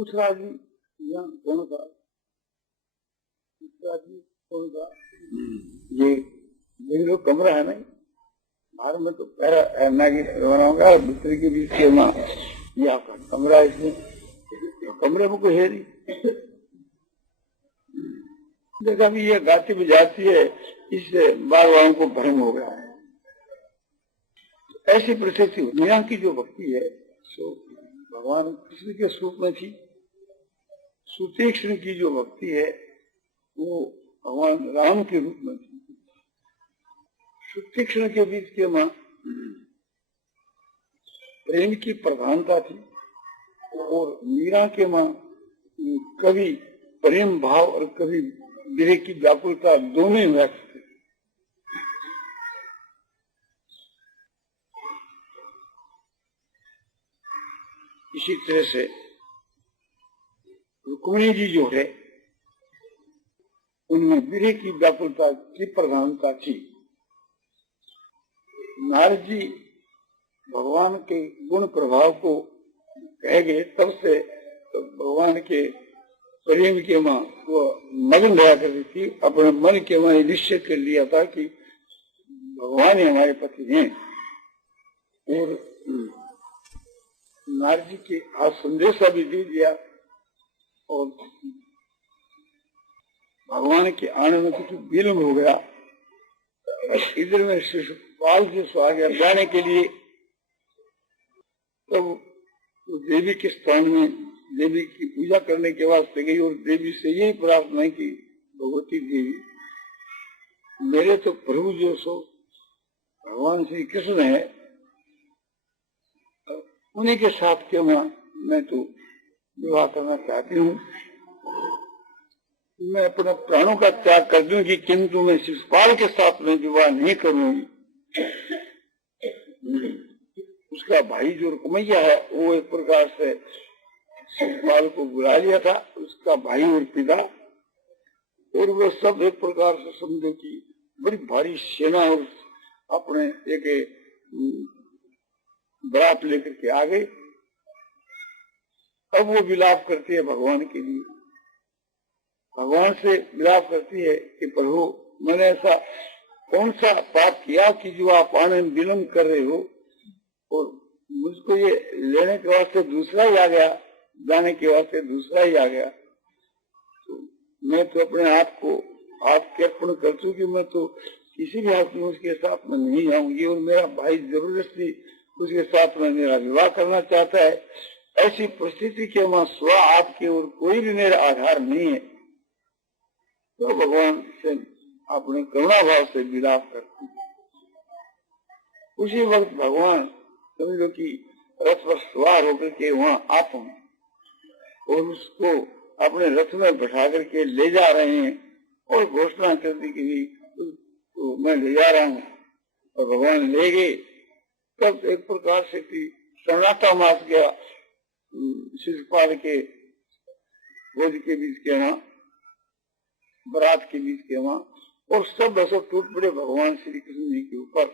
दूसरा आदमी यहाँ कौन था, दूसरा आदमी कौन था, ये देख लो कमरा है नहीं, बाहर में तो पैरा ऐना की बनाऊंगा, दूसरे के बीच के माँ ये आपका कमरा है, इसमें तो कमरे में कोई है नहीं। देखा भी ये गाती बजाती है, इससे बार बार को भ्रम हो गया है। ऐसी परिस्थिति दुनिया की जो भक्ति है सो भगवान कृष्ण के स्वरूप में थी। सुतीक्ष्ण की जो भक्ति है वो भगवान राम के रूप में थी। सुतीक्ष्ण के बीच के मां प्रेम की प्रधानता थी और मीरा के मां कभी प्रेम भाव और कभी विरह की व्याकुलता दोनों व्यक्त थे। इसी तरह से रुक्मिणी जी जो है उनमें विरह की व्याकुलता की प्रधानता थी। नारद जी भगवान के गुण प्रभाव को कह गए तब से तो भगवान के प्रेम के मां वो मग्न रहा करती थी। अपने मन के मां निश्चय कर लिया था कि भगवान ही हमारे पति हैं। और नारद जी के आज संदेशा भी दे दिया और भगवान के आने में कुछ विलम्ब हो गया। इधर में शिशुपाल जी सो आ गया जाने के लिए, तब तो देवी के स्थान में देवी की पूजा करने के वास्ते गई और देवी से यही प्रार्थना की, भगवती देवी मेरे तो प्रभु जो सो भगवान श्री कृष्ण है, उन्हीं के साथ के मैं तो विवाह करना चाहती हूँ। मैं अपने प्राणों का त्याग कर दूंगी किंतु मैं शिशुपाल के साथ में विवाह नहीं करूंगी। उसका भाई जो रुक्मैया है वो एक प्रकार से शिशुपाल को बुला लिया था, उसका भाई और पिता, और वो सब एक प्रकार से समझो कि बड़ी भारी सेना और अपने एक बरात लेकर के आ गए। अब वो विलाप करती है भगवान के लिए, भगवान से विलाप करती है कि प्रभु मैंने ऐसा कौन सा पाप किया कि जो आप आने में विलम्ब कर रहे हो, और मुझको ये लेने के वास्ते दूसरा ही आ गया, जाने के वास्ते दूसरा ही आ गया। तो मैं तो अपने आप को आपके अर्पण कर चुकी, मैं तो किसी भी हाथ में उसके साथ में नहीं जाऊंगी और मेरा भाई जबरदस्ती उसके साथ में मेरा विवाह करना चाहता है। ऐसी परिस्थिति के वहां स्व आपके और कोई भी मेरा आधार नहीं है। तो भगवान से अपने करुणा भाव से विलाप करती। उसी वक्त भगवान समझो कि रथ पर सवार होकर के वहां आ पहुंचे और उसको अपने रथ में बैठा करके ले जा रहे हैं और घोषणा करती कि तो मैं ले जा रहा हूँ, और भगवान ले गए। तब एक प्रकार से सन्नाटा मास गया शिशुपाल के भोज के बीच के वहां, बरात के बीच के वहां, और सब ऐसा टूट पड़े भगवान श्री कृष्ण जी के ऊपर।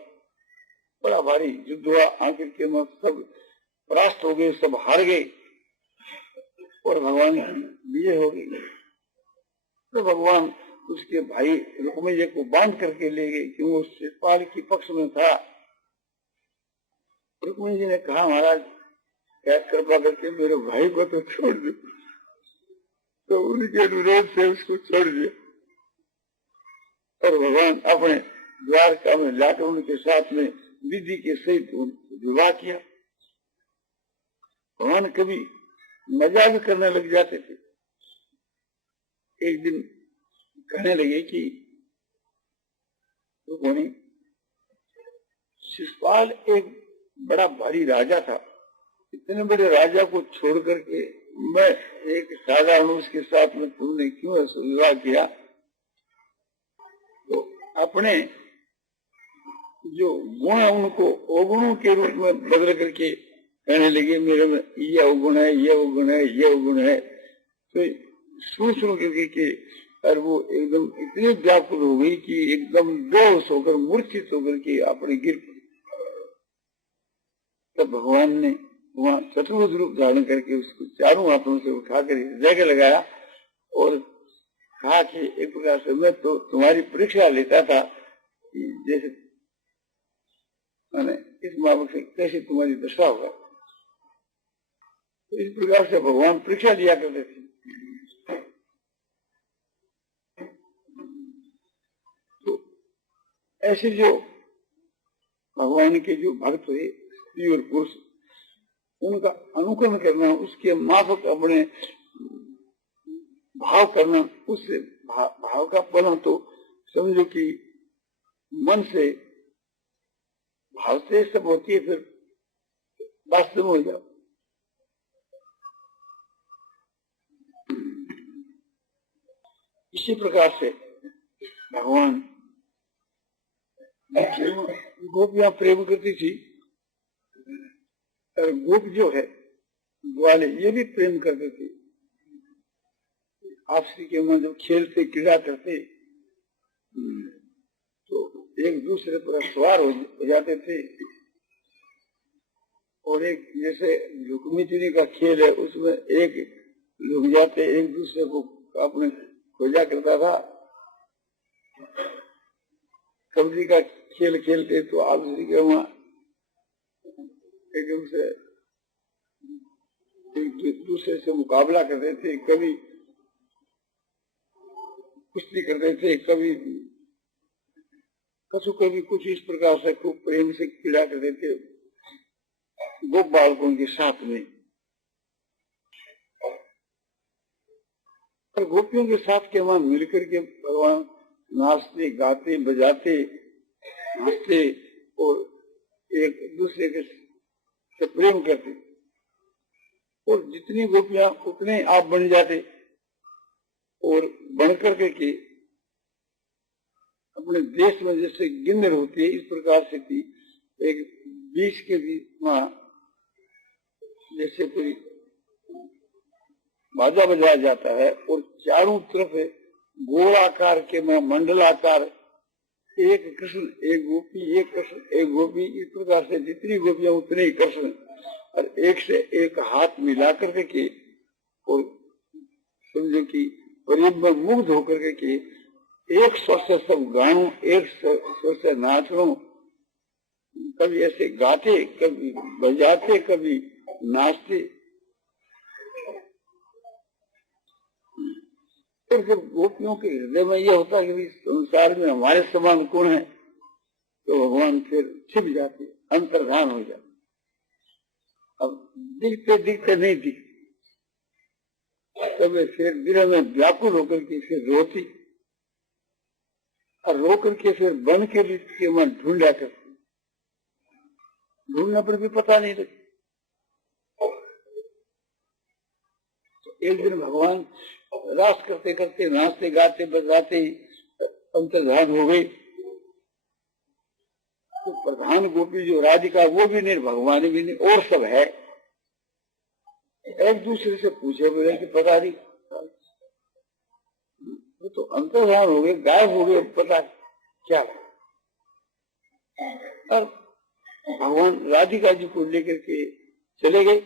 बड़ा भारी युद्ध हुआ, आखिर के वहां सब परास्त हो गए, सब हार गए और भगवान की विजय हो गई। तो भगवान उसके भाई रुक्मिणी को बांध करके ले गए क्योंकि वो शिशुपाल के पक्ष में था। रुक्मिणी जी ने कहा महाराज क्या कृपा करके मेरे भाई को तो छोड़ दो, तो उनके अनुरोध से उसको छोड़ दिया और भगवान अपने द्वारका में लाकर उनके साथ में विधि के सहित विवाह किया। भगवान कभी मजाक भी करने लग जाते थे। एक दिन कहने लगे कि रुक्मिणी शिशुपाल एक बड़ा भारी राजा था, इतने बड़े राजा को छोड़ करके मैं एक साधारण उसके साथ में तुमने क्यों ऐसा विवाह किया। तो अपने जो गुण है उनको अवगुणों के रूप में बदल करके कहने लगे मेरे में ये अवगुण है, ये अवगुण है, ये अवगुण है। तो सुन करके और वो एकदम इतनी व्याकुल हो गई कि एकदम बेहोश होकर मूर्छित होकर के अपने गिर पड़ी। तब भगवान ने वहाँ चतुर्भुज रूप धारण करके उसको चारों हाथों से उठाकर हृदय के लगाया और कहा कि एक प्रकार से मैं तो तुम्हारी परीक्षा लेता था कि जैसे मैंने इस मामले से कैसे तुम्हारी दशा होगा। तो इस प्रकार से भगवान परीक्षा लिया करते थे। तो ऐसे जो भगवान के जो भक्त हुए स्त्री और पुरुष, उनका अनुकरण करना, उसके माफक अपने भाव करना, उससे भाव का फल तो समझो कि मन से भाव से सब होती है, फिर वास्तव में हो जाओ। इसी प्रकार से भगवान गोपियां प्रेम करती थी और गोप जो है ग्वाले ये भी प्रेम करते थे। आपसी के मन जब खेलते क्रीड़ा करते तो एक दूसरे पर सवार हो जाते थे। और एक जैसे लुकमी का खेल है, उसमें एक लुक जाते एक दूसरे को अपने खोजा करता था। कबड्डी का खेल खेलते तो आपसी के वहां एकदम से एक दूसरे से मुकाबला करते थे, कभी कुश्ती करते थे, कभी कभी कुछ इस प्रकार से खूब प्रेम से क्रीड़ा करते थे गोप बालकों के साथ में। और गोपियों के साथ के वहां मिलकर के भगवान नाचते गाते बजाते हंसते और एक दूसरे के से प्रेम करते। और जितनी गोपियां उतने आप बन जाते और बनकर के अपने देश में जैसे गिन्नर होती है, इस प्रकार से थी। एक बीच के भी वहां जैसे कोई बाजा बजाया जाता है और चारों तरफ गोलाकार के मंडलाकार एक कृष्ण एक गोपी, एक कृष्ण एक गोपी, इस प्रकार से जितनी गोपियां उतने ही कृष्ण, और एक से एक हाथ मिला करके के और समझो कि प्रेम में मुग्ध होकर के एक स्वर से सब गानों, एक स्वर से नाचों, कभी ऐसे गाते, कभी बजाते, कभी नाचते। फिर जब गोपियों के हृदय में यह होता है कि संसार में हमारे समान कौन है, तो भगवान फिर छिप जाते, अंतर्धान हो जाते। अब दिखते दिखते नहीं दिखते, तब फिर दिल में व्याकुल होकर के फिर रोती और रो करके फिर बन के भी के मन ढूंढा करती, ढूंढने पर भी पता नहीं लगता। तो एक दिन भगवान रास करते करते नाचते गाते बजाते अंतर्धान हो गई। तो प्रधान गोपी जो राधिका वो भी नहीं, भगवान भी नहीं, और सब है। एक दूसरे से पूछे बोले कि पता नहीं, वो तो अंतर्धान हो गए, गायब हो गए, पता क्या। और भगवान राधिका जी को लेकर के चले गए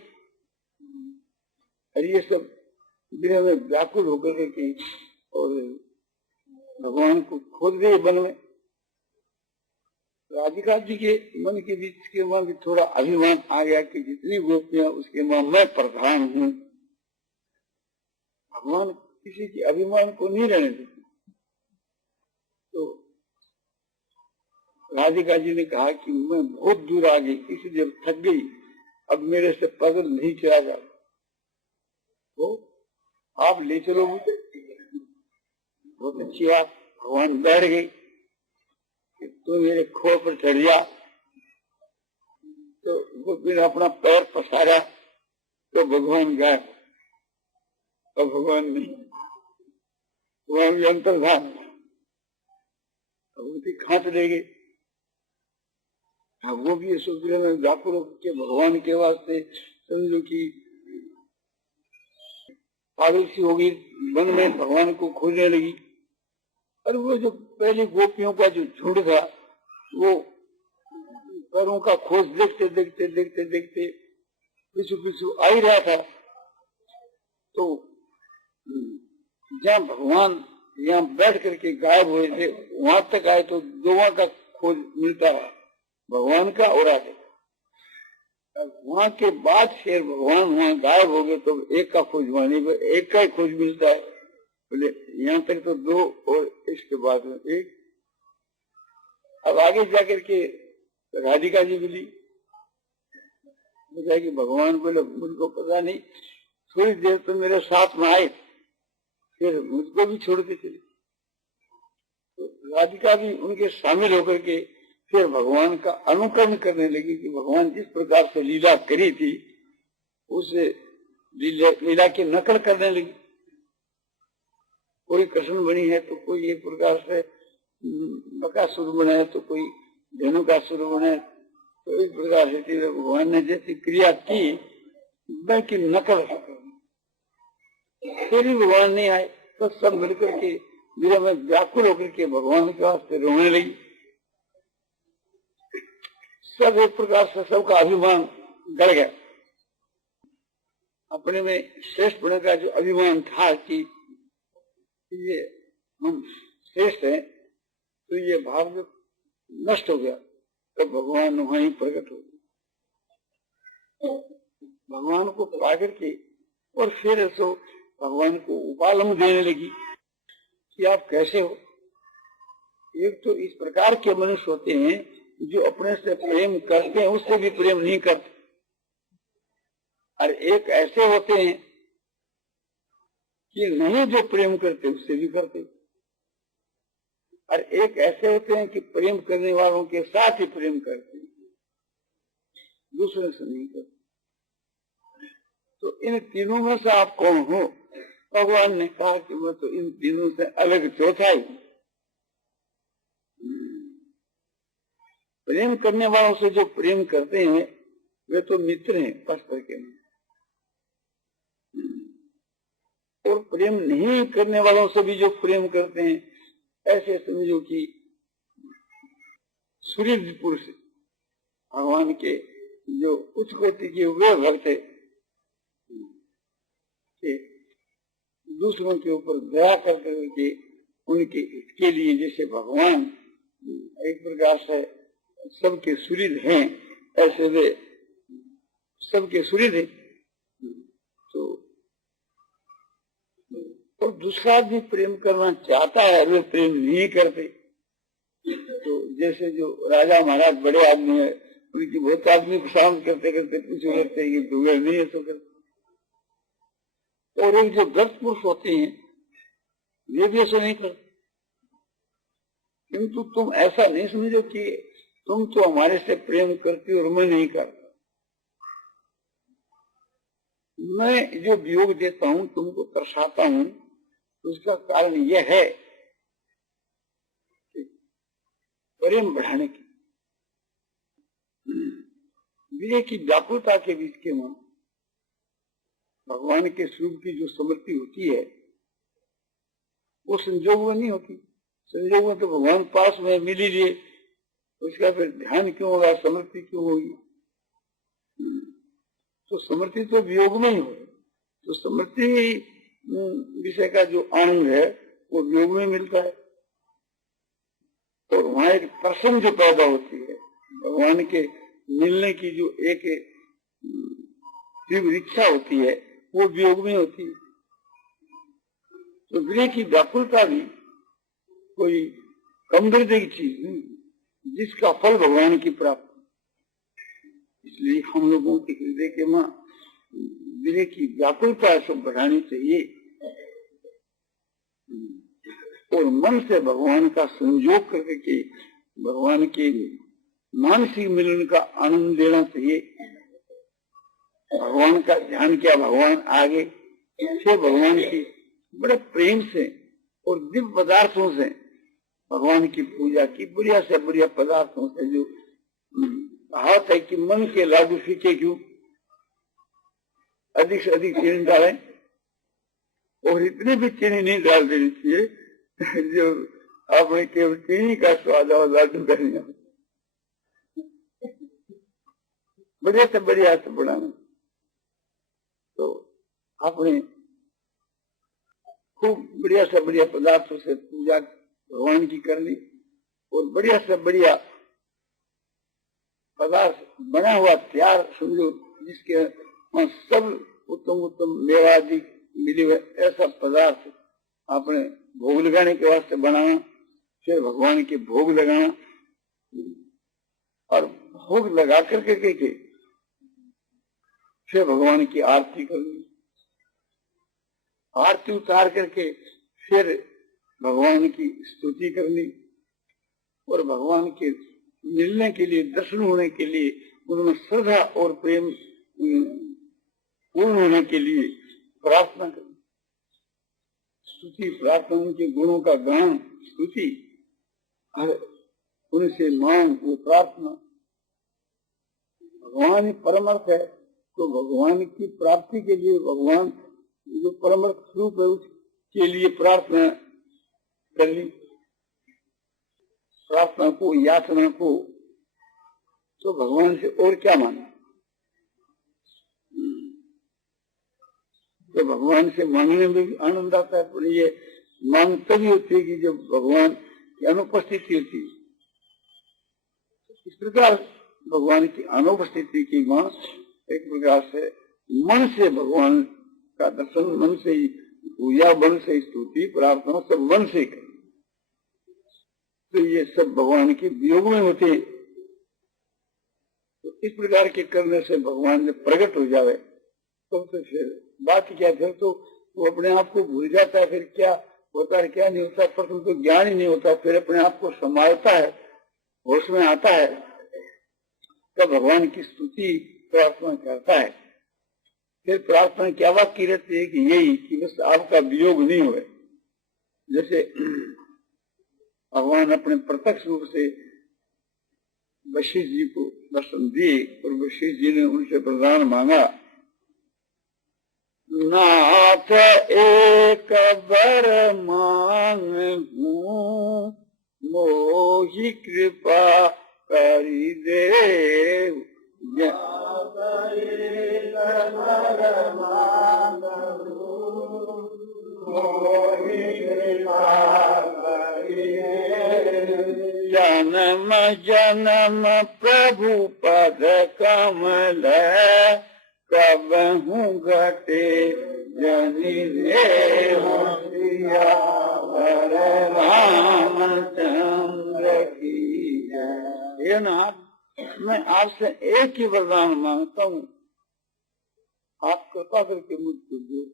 और ये सब गृह में व्याकुल होकर के और भगवान को खोज गए वन में। राधिका जी के मन के बीच के वहां भी थोड़ा अभिमान आ गया कि जितनी गोपियां उसके वहां मैं प्रधान हूँ। भगवान किसी के अभिमान को नहीं रहने देते। तो राधिका जी ने कहा कि मैं बहुत दूर आ गई, इसलिए जब थक गई, अब मेरे से पैदल नहीं चला जा, तो आप ले चलो मुझे। बहुत अच्छी बात। भगवान बैठ गई कि तू मेरे खो पर चढ़ जा। तो गोपी ने अपना पैर पसारा तो भगवान गए, और भगवान नहीं, वहां भी अंतर्धान खांच ले गए। वो भी सुग्रीव में व्याकुल के भगवान के वास्ते समझो कि पागल सी होगी, वन में भगवान को खोजने लगी। और वो जो पहली गोपियों का जो झुंड था, वो पैरों का खोज देखते देखते देखते देखते पीछू पीछू आ ही रहा था। तो जहाँ भगवान यहाँ बैठ करके गायब हुए थे वहां तक आए तो दोवां का खोज मिलता है, भगवान का और आगे। वहां के बाद फिर भगवान वहां गायब हो गए तो एक का खोज वहां नहीं, एक का ही खोज मिलता है। बोले यहाँ तक तो दो और इसके बाद एक। अब आगे जाकर के राधिका जी मिली, बताया कि भगवान बोले मुझको पता नहीं, थोड़ी देर तो मेरे साथ में आए फिर मुझको भी छोड़ के चले। तो राधिका भी उनके शामिल होकर के फिर भगवान का अनुकरण करने लगी कि भगवान जिस प्रकार से लीला करी थी उसे लीला की नकल करने लगी। कोई कृष्ण बनी है तो कोई एक प्रकार से बकासुर बना है तो कोई धेनुकासुर बना है, तो इस प्रकार से भगवान ने जैसी क्रिया की की नकल फिर भी भगवान नहीं आए तो सब मिलकर के मेरा में व्याकुल होकर के भगवान के वास्ते रोने लगी। सब एक प्रकार से सबका अभिमान गड़ गया। अपने में श्रेष्ठ होने का जो अभिमान था कि ये हम श्रेष्ठ हैं, तो ये भाव नष्ट हो गया। तो भगवान वहीं प्रकट हो गए, भगवान को पाकर के और फिर ऐसो भगवान को उपालम देने लगी कि आप कैसे हो। एक तो इस प्रकार के मनुष्य होते हैं जो अपने से प्रेम करते हैं उससे भी प्रेम नहीं करते, और एक ऐसे होते हैं कि नहीं जो प्रेम करते उससे भी करते, और एक ऐसे होते हैं कि प्रेम करने वालों के साथ ही प्रेम करते हैं, दूसरे से नहीं करते। तो इन तीनों में से आप कौन हो? भगवान ने कहा कि मैं तो इन तीनों से अलग चौथा ही। प्रेम करने वालों से जो प्रेम करते हैं वे तो मित्र हैं परस्पर के, और प्रेम नहीं करने वालों से भी जो प्रेम करते हैं ऐसे समझो कि सूर्य पुरुष भगवान के जो उच्च कोटि के वे भक्त है कि दूसरों के ऊपर दया करके उनके इसके लिए जैसे भगवान एक प्रकार से सबके सुहृद हैं ऐसे वे सबके सुहृद हैं। तो और दूसरा आदमी प्रेम करना चाहता है वे प्रेम नहीं करते। तो जैसे जो राजा महाराज बड़े आदमी है उनकी बहुत आदमी पसंद करते करते पूछे लगते हैं कि तू नहीं है तो करते। और एक जो व्रत पुरुष होते हैं वे भी ऐसे नहीं करते, किंतु तुम ऐसा नहीं समझो कि तुम तो हमारे से प्रेम करती हो और मैं नहीं करता। मैं जो वियोग देता हूं तुमको तरसाता हूं उसका कारण यह है कि प्रेम बढ़ाने की विजय की व्याकुलता के बीच के मन भगवान के स्वरूप की जो समृद्धि होती है वो संजोग में नहीं होती। संजोग में तो भगवान पास में मिल ही लिए, उसका फिर ध्यान क्यों होगा, समृद्धि क्यों होगी? तो समृद्धि तो वियोग में ही हो। तो समृद्धि विषय का जो आनंद है वो वियोग में मिलता है, और वहां एक प्रसन्न जो पैदा होती है भगवान के मिलने की जो एक तीव्र इच्छा होती है वो वियोग में होती है। तो गृह की व्याकुलता भी कोई कम दर्जे की चीज नहीं जिसका फल भगवान की प्राप्ति। इसलिए हम लोगों के हृदय के मां गृह की व्याकुलता सब बढ़ानी चाहिए और मन से भगवान का संयोग करके भगवान के मानसिक मिलन का आनंद लेना चाहिए। भगवान का ध्यान किया, भगवान आगे, फिर भगवान की बड़े प्रेम से और दिव्य पदार्थों से भगवान की पूजा की, बढ़िया से बढ़िया पदार्थों से जो कहावत है कि मन के लाडू फीके क्यों, अधिक से अधिक चीनी डालें, और इतनी भी चीनी नहीं डाल देनी चाहिए जो आपने केवल चीनी का स्वाद और लाडू का नहीं हो। बढ़िया से बढ़िया से बढ़ाना। आपने खूब बढ़िया से बढ़िया पदार्थों से पूजा भगवान की करनी और बढ़िया से बढ़िया पदार्थ बना हुआ तैयार समझो, जिसके सब उत्तम उत्तम मेवादि मिली हुए ऐसा पदार्थ आपने भोग लगाने के वास्ते बनाना, फिर भगवान के भोग लगाना और भोग लगा करके फिर भगवान की आरती करनी, आरती उतार करके फिर भगवान की स्तुति करनी और भगवान के मिलने के लिए, दर्शन होने के लिए, उनमें श्रद्धा और प्रेम पूर्ण होने के लिए प्रार्थना करनी, स्तुति प्रार्थना, उनके गुणों का गान स्तुति, उनसे मांग वो प्रार्थना। भगवान ही परमार्थ है, तो भगवान की प्राप्ति के लिए भगवान जो परमार्थ स्वरूप है उसके लिए प्रार्थना कर ली, प्रार्थना को, याचना को, तो भगवान से और क्या मांगे। तो भगवान से मांगने में भी आनंद आता है, पर ये मांग तभी होती है कि जब भगवान की अनुपस्थिति होती है। इस प्रकार भगवान की अनुपस्थिति की मांग एक प्रकार से मन से भगवान का दर्शन, मन से ही पूजा, मन से ही स्तुति प्रार्थना सब मन से करें, तो ये सब भगवान के वियोग में होते। तो इस प्रकार के करने से भगवान जब प्रकट हो जावे तो फिर बात क्या, फिर तो वो अपने आप को भूल जाता है, फिर क्या होता है क्या नहीं होता, प्रथम तो ज्ञान ही नहीं होता, फिर अपने आप को संभालता है, होश में आता है, तब भगवान की स्तुति प्रार्थना करता है। फिर प्रार्थना क्या वाक्य रहती है कि यही कि बस आपका वियोग नहीं हुए। जैसे भगवान अपने प्रत्यक्ष रूप से वशिष्ठ जी को दर्शन दिए और वशिष्ठ जी ने उनसे वरदान मांगा, नाथ एक बर मांगू मोहि कृपा करी दे। जन्म जन्म प्रभु पद कमल कबहू घटे जनि रामचंद्र की जय। नाथ, मैं आपसे एक ही वरदान मांगता हूँ, आप कृपा करके मुझको दो,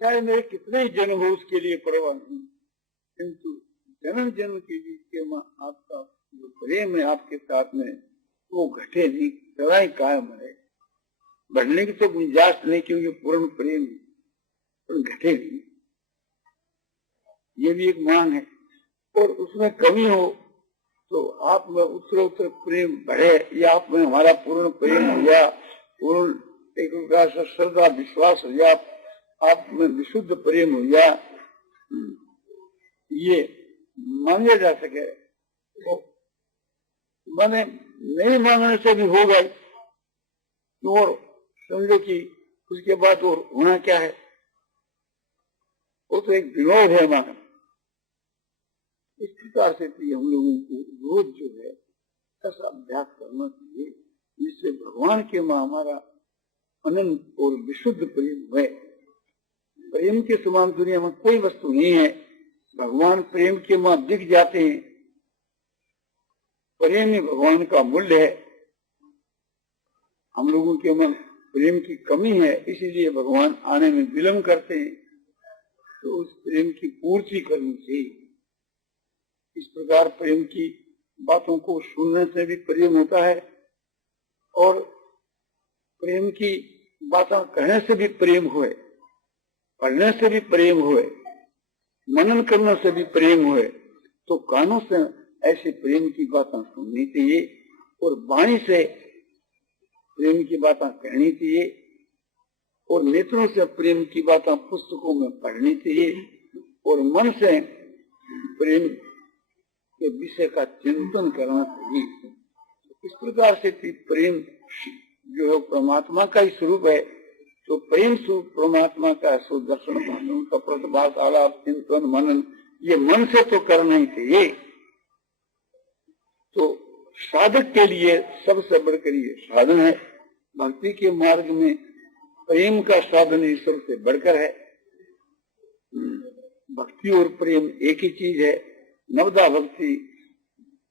चाहे मेरे कितने ही जन्म हो उसके लिए परवाह नहीं, किंतु जन्म जन्म के बीच के मां आपका जो प्रेम है आपके साथ में वो घटे नहीं, सदा ही कायम रहे। बढ़ने की तो गुंजाइश नहीं क्योंकि पूर्ण प्रेम घटे नहीं, ये भी एक मांग है। और उसमें कमी हो तो आप में उत्तर प्रेम बढ़े, या आप में हमारा पूर्ण प्रेम हो या पूर्ण एक प्रकार से श्रद्धा विश्वास हो या आप में विशुद्ध प्रेम हो या ये मांगे जा सके। तो मैंने नहीं मांगने से भी होगा, और समझो कि उसके बाद और होना क्या है, वो तो एक विनोद है मांगना। इस प्रकार से हम लोगों को रोज जो है ऐसा अभ्यास करना चाहिए जिससे भगवान के मां हमारा अनंत और विशुद्ध प्रेम है। प्रेम के समान दुनिया में कोई वस्तु नहीं है। भगवान प्रेम के मां दिख जाते हैं, प्रेम ही भगवान का मूल्य है। हम लोगों के मन प्रेम की कमी है, इसीलिए भगवान आने में विलंब करते हैं, तो उस प्रेम की पूर्ति करनी चाहिए। इस प्रकार प्रेम की बातों को सुनने से भी प्रेम होता है और प्रेम की बातें कहने से भी प्रेम हुए, पढ़ने से भी प्रेम हुए, मनन करने से भी प्रेम हुए। तो कानों से ऐसे प्रेम की बातें सुननी चाहिए और वाणी से प्रेम की बातें कहनी चाहिए और नेत्रों से प्रेम की बातें पुस्तकों में पढ़नी चाहिए और मन से प्रेम के विषय का चिंतन करना चाहिए। इस प्रकार से प्रेम जो है परमात्मा का ही स्वरूप है, तो प्रेम स्वरूप परमात्मा का सो दर्शन भाषण का प्रतिभास आलाप चिंतन मनन ये मन से तो करना ही चाहिए। तो साधक के लिए सबसे बढ़कर ये साधन है। भक्ति के मार्ग में प्रेम का साधन ही सबसे बढ़कर है। भक्ति और प्रेम एक ही चीज है। नवदा भक्ति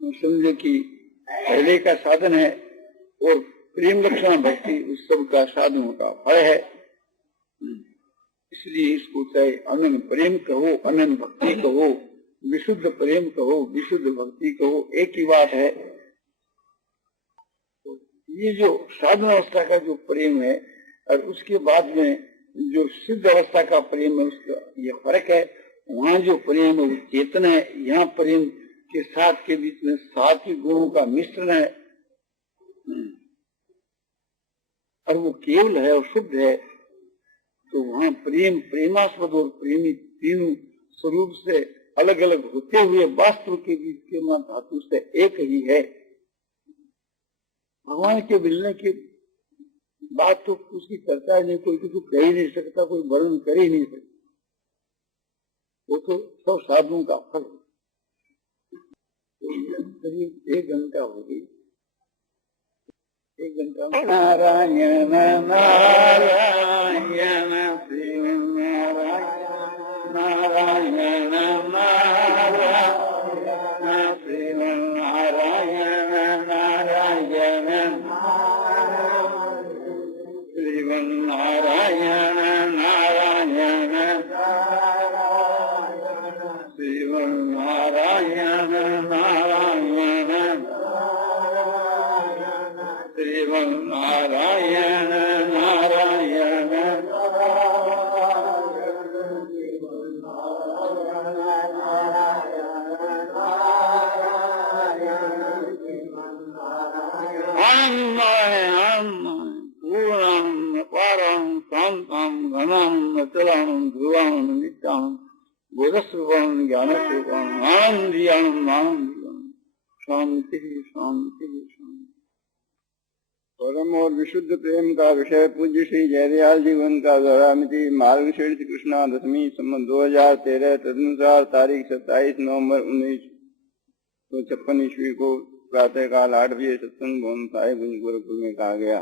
समझो कि पहले का साधन है और प्रेम लक्षण भक्ति उस सब का साधनों का फल है। इसलिए इसको चाहे अनंत प्रेम कहो, अनंत भक्ति कहो, विशुद्ध प्रेम कहो, विशुद्ध भक्ति कहो, एक ही बात है। तो ये जो साधन अवस्था का जो प्रेम है और उसके बाद में जो सिद्ध अवस्था का प्रेम है उसका ये फर्क है। वहाँ जो प्रेम है वो चेतन है, यहाँ प्रेम के साथ के बीच में सात ही गुणों का मिश्रण है और वो केवल है और शुद्ध है। तो वहाँ प्रेम प्रेमास्पद और प्रेमी तीनों स्वरूप से अलग अलग होते हुए वास्तव के बीच के मान धातु से एक ही है। भगवान के मिलने की बात तो उसकी चर्चा नहीं, कोई किसी कह ही नहीं सकता, कोई वर्णन कर ही नहीं सकता। वो तो सब साधुओं का फल है। करीब 1 घंटा हो गई, 1 घंटा। नारायण नारायण शिव नारायण नारायण नारायण शिव नारायण नारायण शिव नारायण नारायण शिव नारायण नारायण शिव नारायण नारायण पूर्णम पारम शांतम घनम अचलम ध्रुवम नित्यम बोधस्वरूपम ज्ञान स्वरूपम आनंदियानंद आनंदियानंद शांति शांति शांति। परम और विशुद्ध प्रेम का विषय पूज्य श्री जयदयाल जीवन का गौरामिति मार्गशीर्ष कृष्णा दशमी संवत 2013 तदनुसार तारीख 27 नवंबर 1956 ईस्वी को प्रातः काल 8 बजे सत्संग भवन साहिब गोरखपुर में कहा गया।